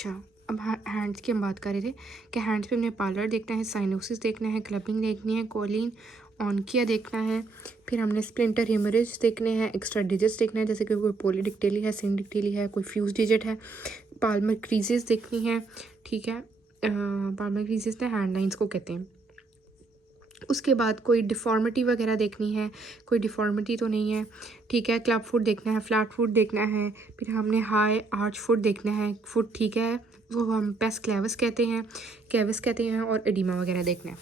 अच्छा, अब हैंड्स की हम बात कर रहे थे कि हैंड्स पे हमने पार्लर देखना है, साइनोसिस देखना है, क्लबिंग देखनी है, कोलिन ऑन किया देखना है, फिर हमने स्प्लिंटर हेमरेज देखने हैं, एक्स्ट्रा डिजिट्स देखना है जैसे कि कोई पॉलीडिक्टेली है, सिंडिक्टेली है, कोई फ्यूज डिजिट है, पाल्मर क्रीजेस देखनी है। ठीक है, पाल्मर क्रीजेस ने हैंड लाइंस को कहते हैं। उसके बाद कोई डिफ़ॉर्मिटी वगैरह देखनी है, कोई डिफ़ॉर्मिटी तो नहीं है। ठीक है, क्लब फुट देखना है, फ्लैट फुट देखना है, फिर हमने हाई आर्च फुट देखना है, फुट ठीक है वो हम पेस क्लेविस कहते हैं, क्लेविस कहते हैं, और एडिमा वगैरह देखना है।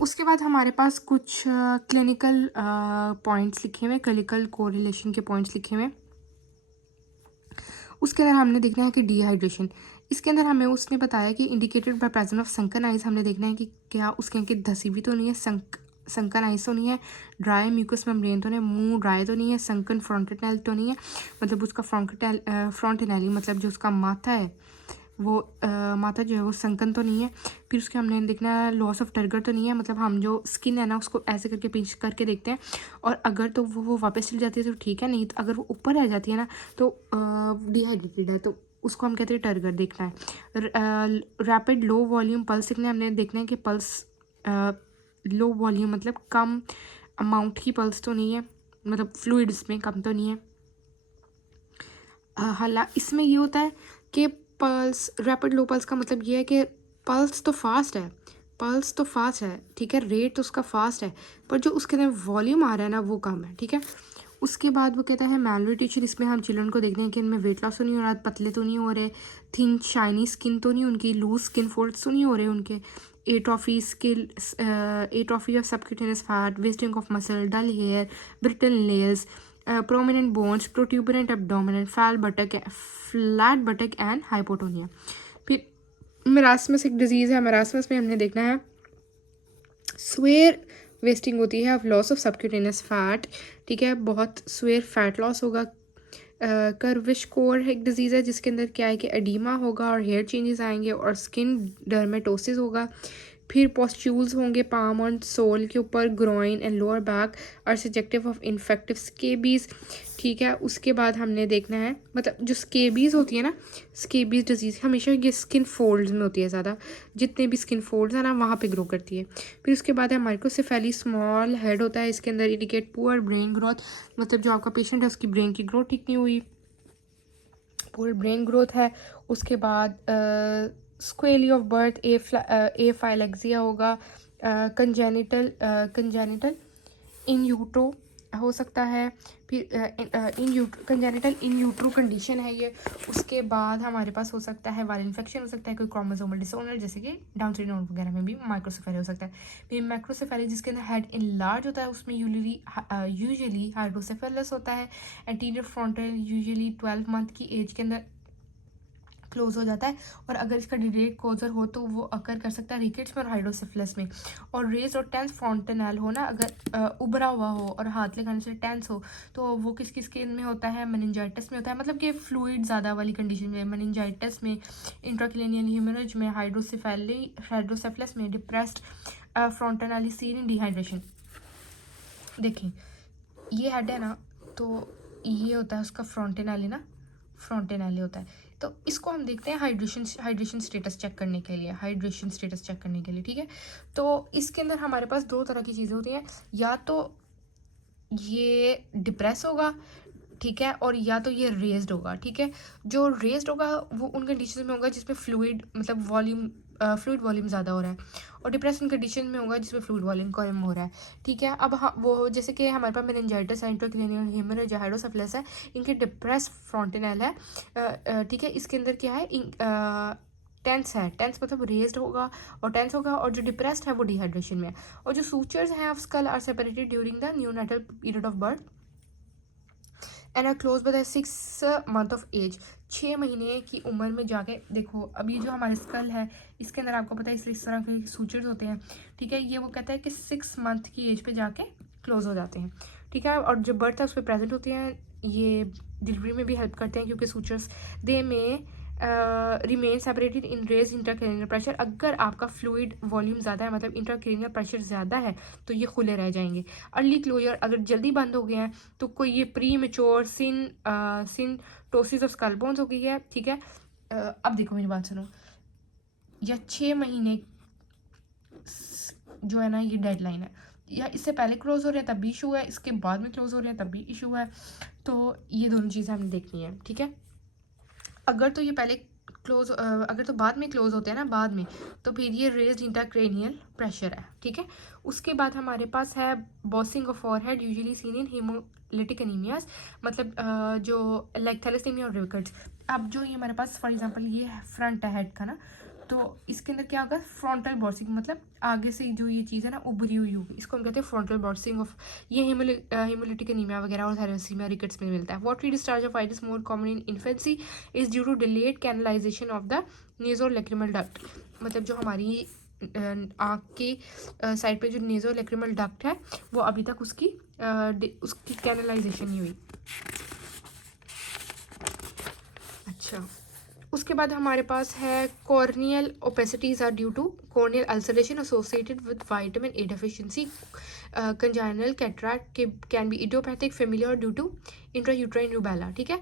उसके बाद हमारे पास कुछ क्लिनिकल पॉइंट्स लिखे हुए, क्लिनिकल कोरिलेशन के पॉइंट्स लिखे हुए। उसके अंदर हमने देखना है कि डिहाइड्रेशन, इसके अंदर हमें उसने बताया कि indicated by presence of sunken eyes, हमने देखना है कि क्या उसके आंखें धसी हुई तो नहीं है, संकन आइज तो नहीं है, ड्राई म्यूकस मेम्ब्रेन तो नहीं है, मुंह ड्राई तो नहीं है, संकन फ्रंटेनल तो नहीं है, मतलब उसका फ्रंटेनली मतलब जो उसका माथा है वो माथा जो है वो संकन तो नहीं है। फिर उसके हमने देखना है लॉस ऑफ टर्गर तो नहीं है, मतलब हम जो स्किन है ना उसको ऐसे करके पिंच करके देखते हैं, और अगर तो वो वापस चली जाती है तो ठीक है, नहीं तो अगर वो ऊपर रह जाती है ना तो डिहाइड्रेटेड है, तो उसको हम कहते हैं टर्गर देखना है। रैपिड लो वॉल्यूम पल्स देखना है, हमने देखना है कि पल्स लो वॉल्यूम मतलब कम अमाउंट की पल्स तो नहीं है, मतलब फ्लूइड इसमें कम तो नहीं है। हालांकि इसमें ये होता है कि पल्स रैपिड लो पल्स का मतलब ये है कि पल्स तो फास्ट है, पल्स तो फास्ट है, ठीक है, रेट तो उसका फास्ट है, पर जो उसके अंदर वॉल्यूम आ रहा है ना वो कम है। ठीक है, उसके बाद वो कहता है मैलन्यूट्रिशन, इसमें हम चिल्ड्रन को देखते हैं कि इनमें वेट लॉस तो नहीं हो रहा, पतले तो नहीं हो रहे, थिन शाइनी स्किन तो नहीं उनकी, लूज स्किन फोल्ड्स तो नहीं हो रहे उनके, atrophy of subcutaneous fat, wasting of muscle, dull hair, brittle nails, prominent bones, protuberant abdomen, flat buttock and hypotonia। फिर मेरास्मस एक डिजीज़ है, मेरास्मस में हमने देखना है स्वेयर वेस्टिंग होती है of loss of subcutaneous fat. ठीक है, बहुत स्वेयर फैट लॉस होगा। कर्विशकोर एक डिजीज़ है जिसके अंदर क्या है कि एडीमा होगा और हेयर चेंजेस आएंगे और स्किन डर्मेटोसिस होगा। फिर पॉस्ट्यूल्स होंगे पाम और सोल के ऊपर, ग्रोइन एंड लोअर बैक और सब्जेक्टिव ऑफ इन्फेक्टिव स्केबीज़। ठीक है, उसके बाद हमने देखना है मतलब जो स्केबीज़ होती है ना, स्केबीज़ डिजीज़ हमेशा ये स्किन फोल्ड्स में होती है ज़्यादा, जितने भी स्किन फोल्ड्स हैं ना वहाँ पे ग्रो करती है। फिर उसके बाद है माइक्रोसेफेली, स्मॉल हेड होता है, इसके अंदर इंडिकेट पुअर ब्रेन ग्रोथ, मतलब जो आपका पेशेंट है उसकी ब्रेन की ग्रोथ ठीक नहीं हुई, पूरी ब्रेन ग्रोथ है। उसके बाद स्क्वेली ऑफ बर्थ, एफाइलेक्सिया होगा, कंजेनिटल इन यूट्रो हो सकता है, फिर कंजेनिटल इन यूट्रो कंडीशन है ये। उसके बाद हमारे पास हो सकता है वायरल इन्फेक्शन हो सकता है, कोई क्रोमोसोमल डिसऑर्डर जैसे कि डाउन सिंड्रोम वगैरह में भी माइक्रोसेफेली हो सकता है। फिर मैक्रोसेफेली जिसके अंदर हेड इनलार्ज होता है उसमें यूजुअली हाइड्रोसेफेलस होता है। एंटीरियर फ्रंटल यूजुअली 12 मंथ की एज के अंदर क्लोज हो जाता है, और अगर इसका डिलेड क्लोजर हो तो वो अकर कर सकता है रिकेट्स में और हाइड्रोसिफिलिस में। और रेज और टेंस फॉन्टेनल हो ना, अगर उभरा हुआ हो और हाथ लगाने से टेंस हो तो वो किस किस स्किन में होता है, मेनिंजाइटिस में होता है, मतलब कि फ्लूइड ज़्यादा वाली कंडीशन में, मेनिंजाइटिस में, इंट्राक्रेनियल ह्यूमरेज में, हाइड्रोसेफिलिस में, डिप्रेस्ड फ्रंटेनली सीन इन डिहाइड्रेशन। देखें ये हेड है ना, तो ये होता है उसका फ्रंटेनली ना, फ्रंटेनली होता है, तो इसको हम देखते हैं हाइड्रेशन स्टेटस चेक करने के लिए, हाइड्रेशन स्टेटस चेक करने के लिए। ठीक है, तो इसके अंदर हमारे पास दो तरह की चीज़ें होती हैं, या तो ये डिप्रेस होगा, ठीक है, और या तो ये रेज्ड होगा। ठीक है, जो रेज्ड होगा वो उन कंडीशन में होगा जिसमें फ्लूइड मतलब वॉल्यूम फ्लूइड वॉल्यूम ज़्यादा हो रहा है, और डिप्रेशन कंडीशन में होगा जिसमें फ्लूइड वॉल्यूम कम हो रहा है। ठीक है, अब वो जैसे कि हमारे पास मेनिंजाइटिस है, इंट्राक्रेनियल हेमरेज, हाइड्रोसेफेलस है, इनके डिप्रेस फ्रंटेनल है। ठीक है, इसके अंदर क्या है, टेंस है, टेंस मतलब रेज्ड होगा और टेंस होगा, और जो डिप्रेस्ड है वो डिहाइड्रेशन में है। और जो सूचर्स हैं of skull are separated during the neonatal period of birth and are close by the 6 month of age. 6 महीने की उम्र में जाके देखो, अभी जो हमारे स्कल है इसके अंदर आपको पता है इस तरह के सूचर्स होते हैं। ठीक है, ये वो कहता है कि 6 मंथ की एज पे जाके क्लोज हो जाते हैं। ठीक है, और जो बर्थ है उस पर प्रेजेंट होती हैं, ये डिलीवरी में भी हेल्प करते हैं क्योंकि sutures they may remain separated in raised intracranial pressure. अगर आपका फ्लूइड वॉल्यूम ज़्यादा है मतलब इंट्राक्रेनियल प्रेशर ज़्यादा है तो ये खुले रह जाएंगे। अर्ली क्लोजर अगर जल्दी बंद हो गए हैं तो कोई ये premature synostosis of skull bones हो गई है। ठीक है, अब देखो मेरी बात सुनो, या 6 महीने जो है ना ये डेडलाइन है, या इससे पहले क्लोज हो रहे हैं तब भी इशू है, इसके बाद में क्लोज हो रहे हैं तब भी इशू है। तो ये दोनों चीज़ें हमने देखनी है, ठीक है। अगर तो ये पहले क्लोज अगर तो बाद में क्लोज होते हैं ना, बाद में, तो फिर ये रेज्ड इंट्राक्रैनियल प्रेशर है, ठीक है। उसके बाद हमारे पास है bossing of forehead usually seen in haemolytic anaemias, मतलब जो लाइक थैलेसीमिया और रिकेट्स। अब जो ये हमारे पास फॉर एग्जांपल ये फ्रंट है हेड का ना, तो इसके अंदर क्या होगा, फ्रंटल बॉसिंग, मतलब आगे से जो ये चीज़ है ना उभरी हुई होगी, इसको हम कहते हैं फ्रंटल बॉसिंग ऑफ, ये हेमोलिटिक एनीमिया वगैरह और थैलेसीमिया रिकेट्स में मिलता है। What we discharge of itis more common in infancy is due to delayed canalisation of the nasolacrimal duct, मतलब जो हमारी आँख की साइड पे जो नेज़ोलैक्रिमल डक्ट है वो अभी तक उसकी कैनलाइजेशन नहीं हुई। अच्छा, उसके बाद हमारे पास है corneal opacities are due to corneal ulceration associated with vitamin A deficiency. Congenital cataract can be idiopathic familial due to intrauterine rubella, ठीक है।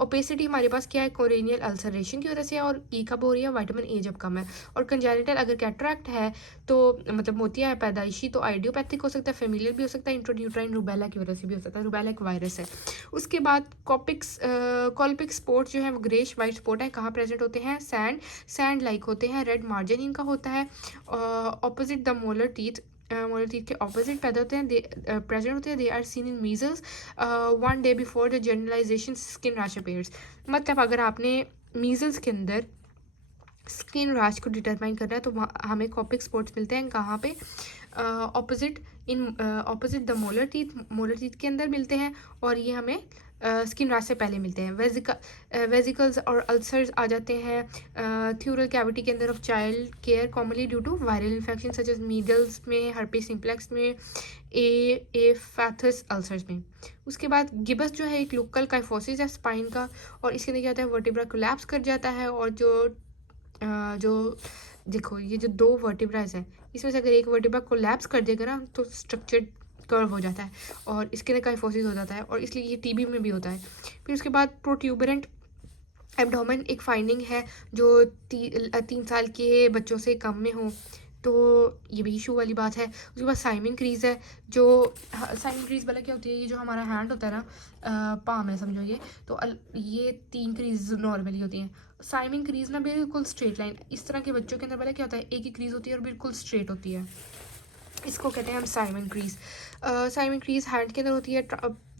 ओपेसिटी हमारे पास क्या है, कोरेनियल अल्सरेशन की वजह से, और ये कब हो रही है, विटामिन ए जब कम है। और कंजाइनिटल अगर कैटरैक्ट है तो मतलब मोतिया है पैदाइशी, तो आइडियोपैथिक हो सकता है, फेमिलियल भी हो सकता है, इंट्रायूट्राइन रूबेला की वजह से भी हो सकता है, रूबेला एक वायरस है। उसके बाद कॉल्पिक स्पॉट जो है वो ग्रेश वाइट स्पॉट है, कहाँ प्रेजेंट होते हैं, सैंड लाइक होते हैं, रेड मार्जिन इनका होता है, ऑपोजिट द मोलर टीथ के ऑपोजिट पैदा होते हैं, प्रेजेंट होते हैं, they are seen in measles 1 day before the generalisation skin rash appears. मतलब अगर आपने मीजल्स के अंदर स्किन रैश को डिटरमाइन करना है तो वहाँ हमें कॉपिक स्पॉट्स मिलते हैं, कहाँ पे, ऑपोजिट द मोलर टीथ के अंदर मिलते हैं, और ये हमें स्किन रैश से पहले मिलते हैं। वेजिकल्स और अल्सर्स आ जाते हैं थ्यूरल कैविटी के अंदर of child care, commonly due to viral infection such as measles में, हर्पीस सिम्प्लेक्स में, एफैथस अल्सर्स में। उसके बाद गिबस जो है एक लोकल काइफोसिस है स्पाइन का, और इसके अंदर क्या होता है, वर्टिब्रा कोलैप्स कर जाता है, और जो देखो ये जो 2 वर्टिब्राज हैं इसमें से अगर एक वर्टिब्रा कोलैप्स कर देगा ना तो स्ट्रक्चर कर्व हो जाता है, और इसके अंदर काइफोसिस हो जाता है, और इसलिए ये टीबी में भी होता है। फिर उसके बाद प्रोट्यूबरेंट एब्डोमेन एक फाइंडिंग है जो 3 साल के बच्चों से कम में हो, तो ये भी इशू वाली बात है। उसके बाद साइमन क्रीज है, जो साइमन क्रीज वाला क्या होती है, ये जो हमारा हैंड होता है ना, पाम है समझो ये, तो ये 3 क्रीज नॉर्मली होती हैं। साइमन क्रीज ना बिल्कुल स्ट्रेट लाइन, इस तरह के बच्चों के अंदर पहले क्या होता है, एक ही क्रीज होती है और बिल्कुल स्ट्रेट होती है, इसको कहते हैं हम Simon crease. Simon crease hand के अंदर होती है,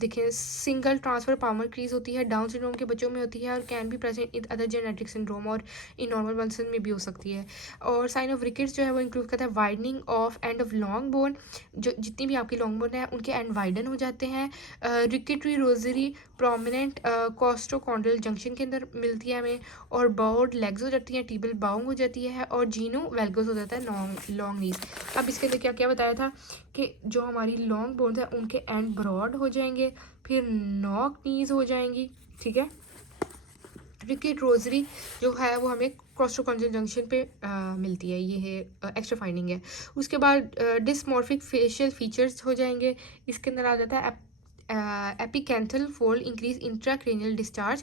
देखिए सिंगल ट्रांसफर पामर क्रीज होती है, डाउन सिंड्रोम के बच्चों में होती है, और can be present in other genetic syndrome, और इन नॉर्मल पर्सन में भी हो सकती है। और साइन ऑफ रिकेट्स जो है वो इंक्लूड करता है widening of end of long bone, जो जितनी भी आपकी लॉन्ग बोन है उनके एंड वाइडन हो जाते हैं। रिकेटरी रोजरी प्रोमिनेंट कॉस्टोकॉन्ड्रल जंक्शन के अंदर मिलती है हमें, और बर्ड लेग्स हो जाती हैं, टीबल बाउंग हो जाती है, और जीनो वेल्गस हो जाता है लॉन्ग नीज। अब इसके अंदर क्या क्या बताया था कि जो हमारी लॉन्ग बोन्स है उनके एंड ब्रॉड हो जाएंगे, फिर नॉक नीज हो जाएंगी, ठीक है। रिकेट रोजरी जो है वो हमें क्रॉस्टोकॉन्ड्रल जंक्शन पे मिलती है, ये है एक्स्ट्रा फाइंडिंग है। उसके बाद डिसमॉर्फिक फेशियल फीचर्स हो जाएंगे, इसके अंदर आ जाता है epicanthal fold increase intracranial discharge,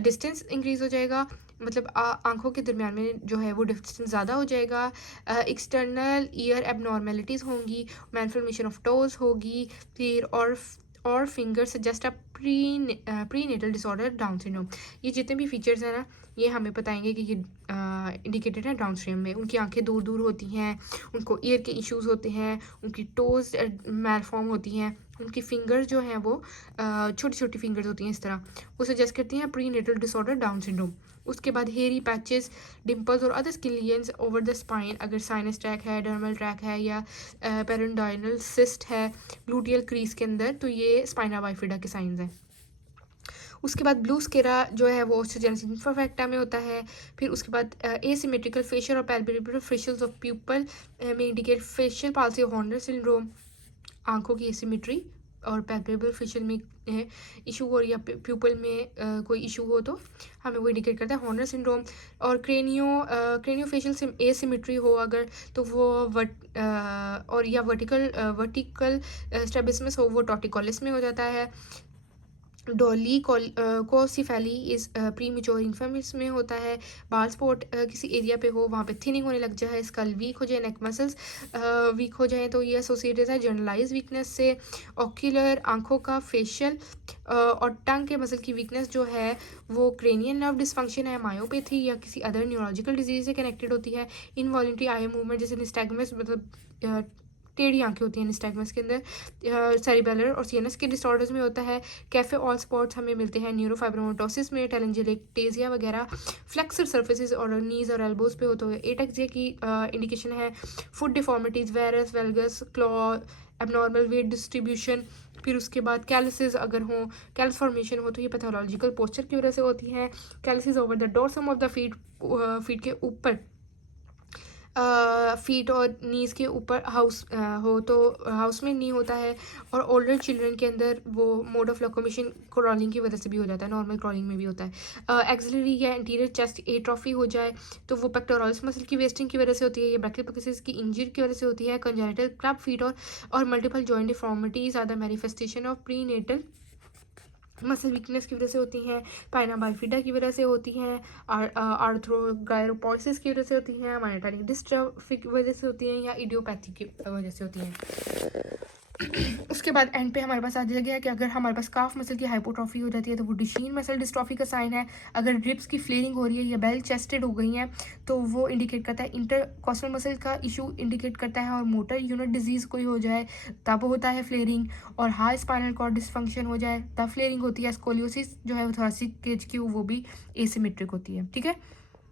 distance increase हो जाएगा, मतलब आंखों के दरमियान में जो है वो डिस्टेंस ज़्यादा हो जाएगा। एक्सटर्नल ईयर एबनॉर्मेलिटीज़ होंगी, मैलफॉर्मेशन ऑफ टोज होगी, फिर और finger suggest a prenatal disorder Down syndrome. ये जितने भी फीचर्स हैं ना ये हमें बताएंगे कि ये इंडिकेटेड है डाउन स्ट्रीम में। उनकी आंखें दूर दूर होती हैं, उनको ईयर के इश्यूज होते हैं, उनकी टोज मैलफॉर्म होती हैं, उनकी फिंगर्स जो हैं वो छोटी छोटी फिंगर्स होती हैं इस तरह, वो सजेस्ट करती हैं prenatal disorder Down syndrome. उसके बाद हेयरी पैचेस, डिम्पल्स और other skin lesions over the spine, अगर साइनस ट्रैक है, डर्मल ट्रैक है, या पेरेंडाइनल सिस्ट है ग्लूटियल क्रीज के अंदर, तो ये स्पाइना बाइफिडा के साइंस हैं। उसके बाद ब्लू स्केरा जो है वो ओस्टोजेनेसिस इम्परफेक्टा में होता है। फिर उसके बाद एसिमेट्रिकल फेशियल और पैल्पेब्रल फेशियल्स ऑफ प्यूपल में indicate facial palsy of Horner syndrome, आंखों की एसिमेट्री और पैल्पेबल फेशियल में इशू हो या प्यूपल में कोई इशू हो तो हमें वो इंडिकेट करता है हॉर्नर सिंड्रोम। और क्रेनियो फेशियल एसिमेट्री हो अगर तो वो और या वर्टिकल स्ट्रैबिस्मस हो वो टॉर्टिकोलिस में हो जाता है। डॉली कोसिफेली इस प्रीमेच्योर इन्फेंट्स में होता है। बाल स्पॉट किसी एरिया पे हो, वहाँ पे थिनिंग होने लग जाए, स्कल वीक हो जाए, नेक मसल्स वीक हो जाए, तो ये एसोसिएटेड है जनरलाइज वीकनेस से। ऑक्यूलर आंखों का, फेशियल और टंग के मसल की वीकनेस जो है वो क्रेनियन नर्व डिसफंक्शन है, मायोपैथी या किसी अदर न्यूरोलॉजिकल डिजीज से कनेक्टेड होती है। इनवॉलंटरी आई मूवमेंट जैसे निस्टैग्मस, मतलब टेढ़ी आंखें होती हैं निस्टैग्मस के अंदर। सेरिबेलर और सीएनएस के डिसऑर्डर्स में होता है। कैफे ऑल स्पॉट्स हमें मिलते हैं न्यूरोफाइब्रोमाटोसिस में, टेलेंजियोटेसिया वगैरह। फ्लेक्सर सर्फेसिस और नीज और एल्बोज पे होते हैं। एटेक्सिया की इंडिकेशन है। Foot deformities, varus valgus, claw, abnormal weight distribution. फिर उसके बाद कैलसिस अगर हो, कैलस फॉर्मेशन हो तो ये पैथोलॉजिकल पोस्चर की वजह से होती है। Calluses over the dorsum of the feet, feet के ऊपर, फीट और नीज़ के ऊपर हाउस हो तो हाउस में नी होता है। और ओल्डर चिल्ड्रन के अंदर वो मोड ऑफ लोकोमोशन क्रॉलिंग की वजह से भी हो जाता है, नॉर्मल क्रॉलिंग में भी होता है। एक्सिलरी या एंटीरियर चेस्ट एट्रोफी हो जाए तो वो पेक्टोरल्स मसल की वेस्टिंग की वजह से होती है, या ब्रैकियोपोडिस की इंजरी की वजह से होती है। कंजेनिटल क्लब फीट और multiple joint deformities are the manifestation of prenatal muscle weakness की वजह से होती हैं। पाइना बाइफिडा की वजह से होती हैं। आर्थ्रोगायरोपोइसिस की वजह से होती हैं। माइग्रेनिक डिस्ट्रॉफी की वजह से होती हैं, या इडियोपैथी की वजह से होती हैं। उसके बाद एंड पे हमारे पास आ जाएगा कि अगर हमारे पास काफ मसल की हाइपोट्रॉफी हो जाती है तो वो डिशीन मसल डिस्ट्रॉफी का साइन है। अगर रिब्स की फ्लेयरिंग हो रही है या बेल चेस्टेड हो गई हैं तो वो इंडिकेट करता है इंटरकॉस्टल मसल का इशू इंडिकेट करता है। और मोटर यूनिट डिजीज़ कोई हो जाए तब होता है फ्लेयरिंग। और हाई स्पाइनल कॉर्ड डिसफंक्शन हो जाए तब फ्लेयरिंग होती है। स्कोलियोसिस जो है थोरासिक केज की वो भी एसिमेट्रिक होती है। ठीक है।